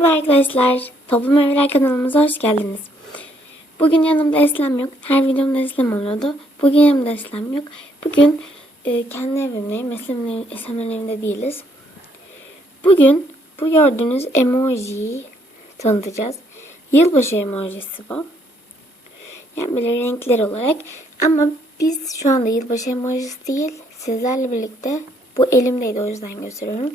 Merhaba arkadaşlar. Toplum Evler kanalımıza hoş geldiniz. Bugün yanımda Eslem yok. Her videomda Eslem oluyordu. Bugün yanımda Eslem yok. Bugün e, kendi evimdeyim. Eslem'in, Eslem'in evinde değiliz. Bugün bu gördüğünüz emojiyi tanıtacağız. Yılbaşı emojisi bu. Yani böyle renkler olarak. Ama biz şu anda yılbaşı emojisi değil. Sizlerle birlikte bu elimdeydi o yüzden gösteriyorum.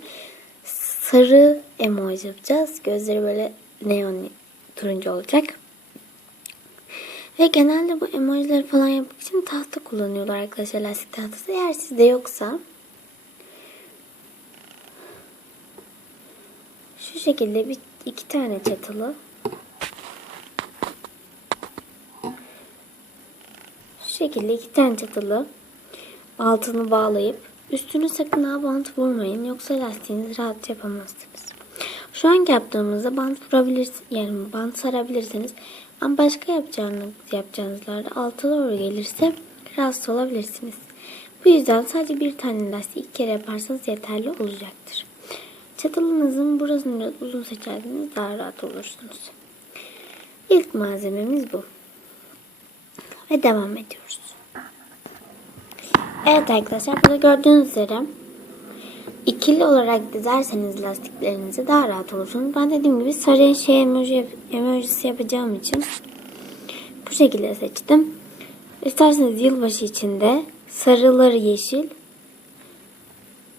Sarı emoji yapacağız. Gözleri böyle neon turuncu olacak. Ve genelde bu emojileri falan yapmak için tahta kullanıyorlar arkadaşlar. Lastik tahtası. Eğer sizde yoksa şu şekilde bir iki tane çatılı Şu şekilde iki tane çatılı altını bağlayıp üstünü sakın ha bant vurmayın yoksa lastiğinizi rahat yapamazsınız. Şu anki yaptığımızda bant vurabilirsiniz yani bant sarabilirsiniz ama başka yapacağınız yapacağınızlarda alta doğru gelirse rahatsız olabilirsiniz. Bu yüzden sadece bir tane lastiği iki kere yaparsanız yeterli olacaktır. Çatılınızın burasını biraz uzun seçerseniz daha rahat olursunuz. İlk malzememiz bu. Ve devam ediyoruz. Evet arkadaşlar burada gördüğünüz üzere ikili olarak dizerseniz lastiklerinizi daha rahat olursunuz. Ben dediğim gibi sarı şey emoji, emojisi yapacağım için bu şekilde seçtim. İsterseniz yılbaşı içinde sarıları yeşil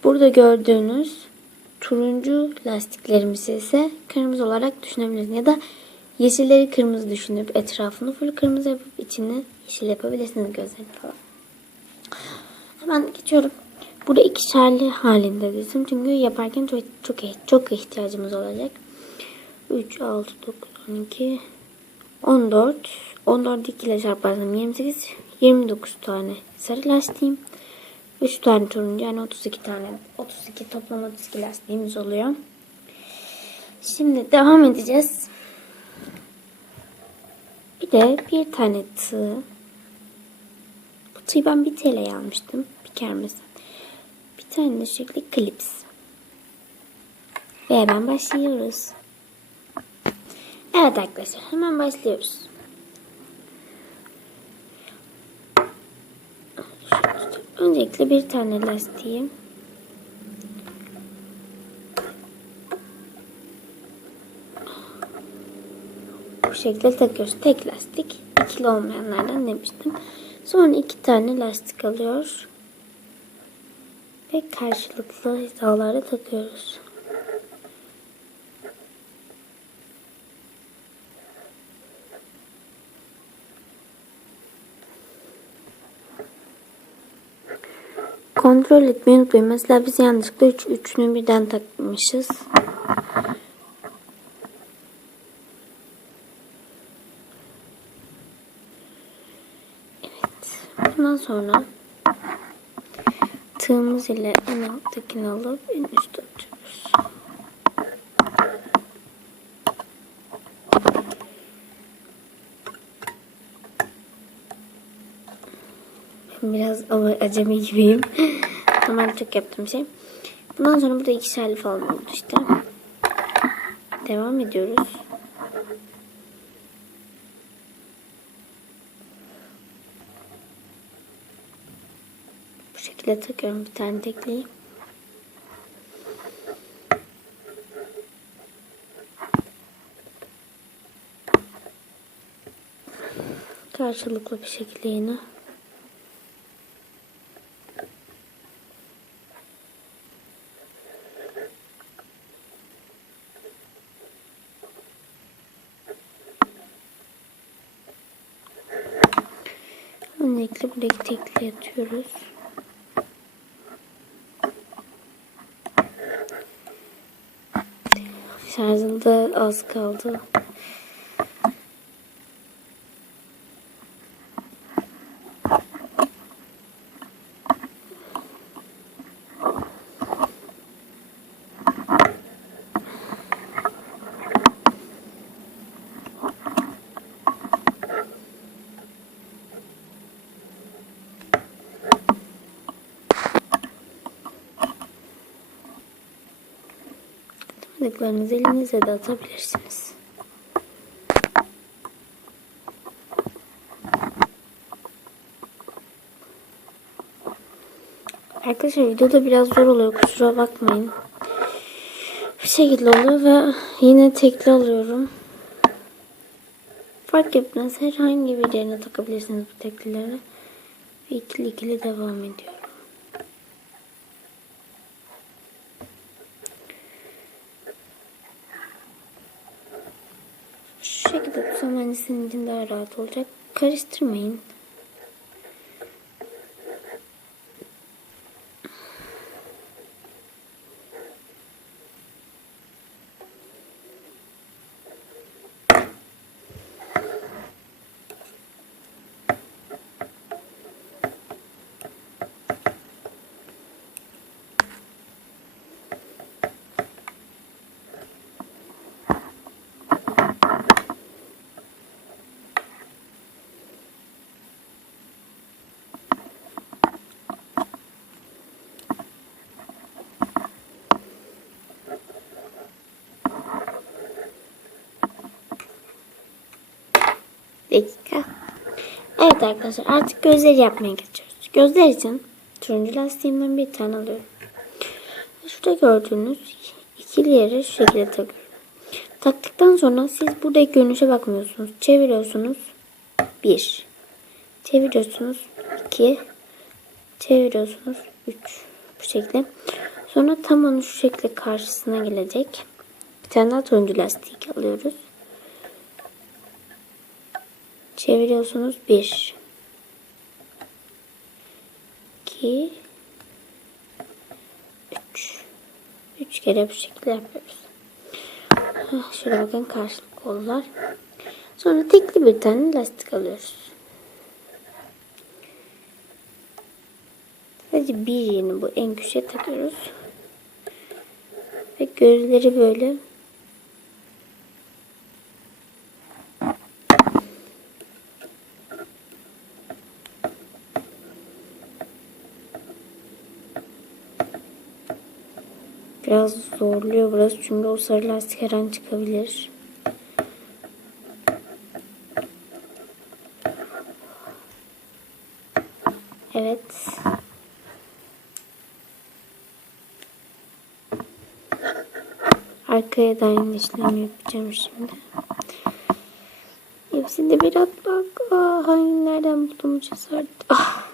burada gördüğünüz turuncu lastiklerimizi ise kırmızı olarak düşünebilirsiniz. Ya da yeşilleri kırmızı düşünüp etrafını full kırmızı yapıp içini yeşil yapabilirsiniz gözlerini falan. Hemen geçiyorum. Burada ikişerli halinde dizdim. Çünkü yaparken çok çok çok ihtiyacımız olacak. 3, 6, 9, 12, 14. 14 2 ile çarparsam 28, 29 tane sarı lastiğim. 3 tane turuncu yani 32 tane 32 toplam 32 lastiğimiz oluyor. Şimdi devam edeceğiz. Bir de bir tane tığ. Tığı ben bir TL almıştım. Bir kermesen. Bir tane de şekli klips. Ve hemen başlıyoruz. Evet arkadaşlar hemen başlıyoruz. Öncelikle bir tane lastiği bu şekilde takıyoruz. Tek lastik. ikili olmayanlardan demiştim. Sonra iki tane lastik alıyor. Ve karşılıklı hizalara takıyoruz. Kontrol etmeyi unutmayın. Mesela biz yanlışlıkla üç, üçünü birden takmışız. Bundan sonra tığımız ile en alttakini alıp en üstte atıyoruz. Biraz acemi gibiyim. Normal çok yaptığım şey. Bundan sonra burada ikişerli falan oldu işte. Devam ediyoruz. Bu şekilde takıyorum bir tane tekliği. Karşılıklı bir şekilde yine. Öncelikle buradaki tekliği atıyoruz. Şarjında az kaldı. Yapamadıklarınızı elinizle de atabilirsiniz. Arkadaşlar videoda biraz zor oluyor kusura bakmayın. Bir şekilde oluyor ve yine tekli alıyorum. Fark etmez herhangi bir yerine takabilirsiniz bu teklileri. Ve ikili ikili devam ediyorum. Şu şekilde tutsam hani daha rahat olacak. Karıştırmayın. Dakika. Evet arkadaşlar artık gözleri yapmaya geçiyoruz. Gözler için turuncu lastiğimden bir tane alıyorum. Şurada gördüğünüz ikili yere şu şekilde takıyorum. Taktıktan sonra siz buradaki görünüşe bakmıyorsunuz. Çeviriyorsunuz. 1. Çeviriyorsunuz. 2. Çeviriyorsunuz. 3. Bu şekilde. Sonra tam onun şu şekilde karşısına gelecek. Bir tane daha turuncu lastik alıyoruz. Çeviriyorsunuz. 1 2 3 3 kere bu şekilde yapıyoruz. Heh, Şöyle bakın karşılık kollar. Sonra tekli bir tane lastik alıyoruz. Sadece bir yerini bu en köşeye takıyoruz. Ve gözleri böyle Biraz zorluyor burası çünkü o sarı lastik her an çıkabilir. Evet. Arkaya da aynı işlemi yapacağım şimdi. Hepsinde bir atmak. Ah, hangi nereden buldum cesaret? Ah.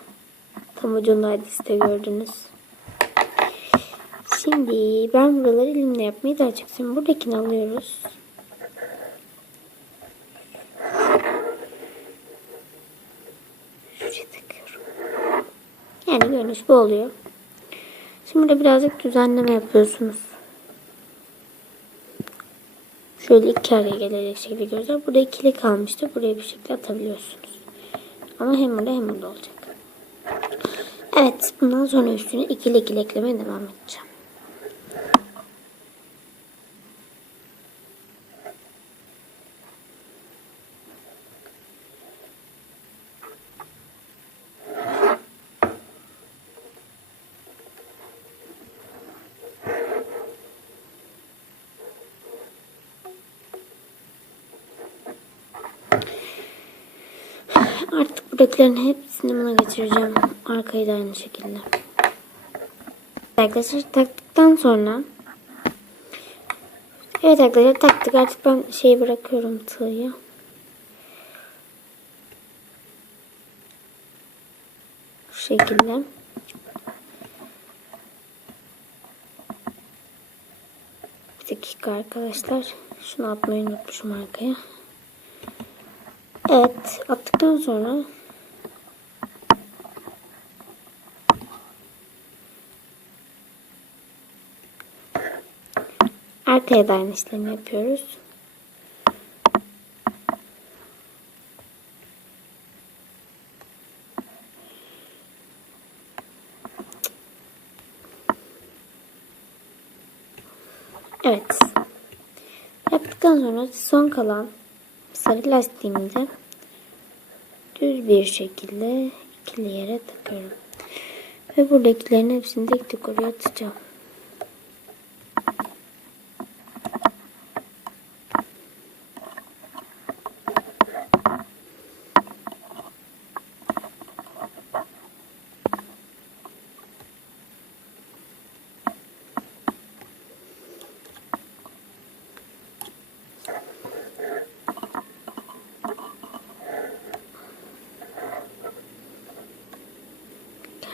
Tam ucundaydı işte gördünüz. Şimdi ben buraları elimle yapmayı daha çok seviyorum. Buradakini alıyoruz. Şuraya takıyorum. Yani görünüş bu oluyor. Şimdi burada birazcık düzenleme yapıyorsunuz. Şöyle iki araya gelecek şekilde gözler. Burada ikili kalmıştı. Buraya bir şekilde atabiliyorsunuz. Ama hem burada hem burada olacak. Evet. Bundan sonra üstüne ikili ikili eklemeye devam edeceğim. Buradakilerin hepsini buna geçireceğim. Arkayı da aynı şekilde. Arkadaşlar taktıktan sonra Evet arkadaşlar taktık. Artık ben şeyi bırakıyorum tığı. Şu şekilde. Bir dakika arkadaşlar. Şunu atmayı unutmuşum arkaya. Evet, attıktan sonra arkaya da aynı işlemi yapıyoruz. Evet. Yaptıktan sonra son kalan sarı lastiğimi de düz bir şekilde ikili yere takıyorum. Ve buradakilerin hepsini tek tek oraya atacağım.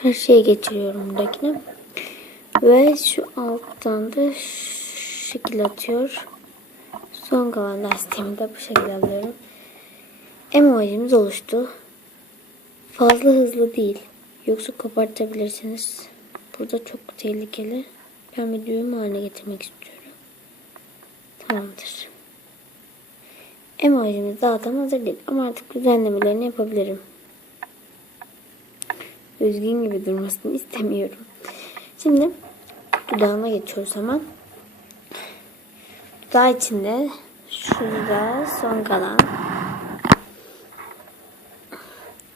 Her şeyi geçiriyorum buradakine. Ve şu alttan da şekil atıyor. Son kalan lastiğimi de bu şekilde alıyorum. Emojimiz oluştu. Fazla hızlı değil. Yoksa kopartabilirsiniz. Burada çok tehlikeli. Ben bir düğüm haline getirmek istiyorum. Tamamdır. Emojimiz zaten hazır değil. Ama artık düzenlemelerini yapabilirim. Üzgün gibi durmasını istemiyorum. Şimdi dudağına geçiyoruz hemen. Dudağı içinde şurada son kalan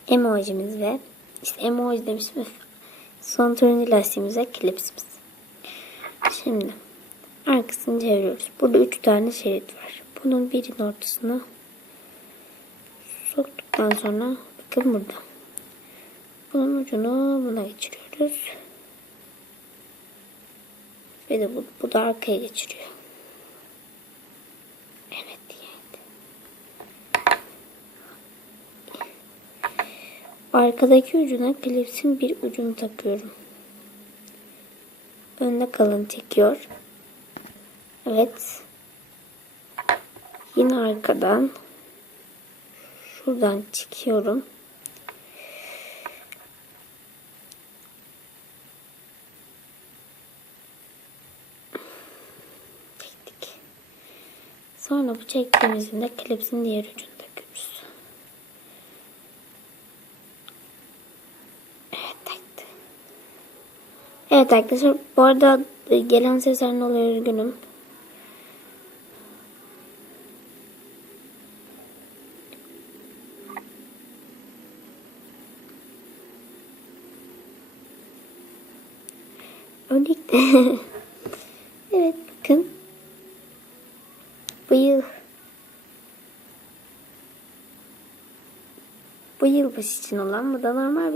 emojimiz ve işte emoji demişim öf. son turuncu lastiğimiz ve klipsimiz. Şimdi arkasını çeviriyoruz. Burada üç tane şerit var. Bunun birinin ortasına soktuktan sonra bakın burada. Bunun ucunu buna geçiriyoruz. Ve de bu, bu da arkaya geçiriyor. Evet yani. Arkadaki ucuna klipsin bir ucunu takıyorum. Önde kalın çekiyor. Evet. Yine arkadan şuradan çekiyorum. Sonra bu çektiğimizin de klipsin diğer ucunu takıyoruz. Evet taktı. Evet arkadaşlar bu arada gelen sesler ne oluyor üzgünüm. Örnek de. evet bakın. Bu yıl. Bu yılbaşı için olan bu da normal bir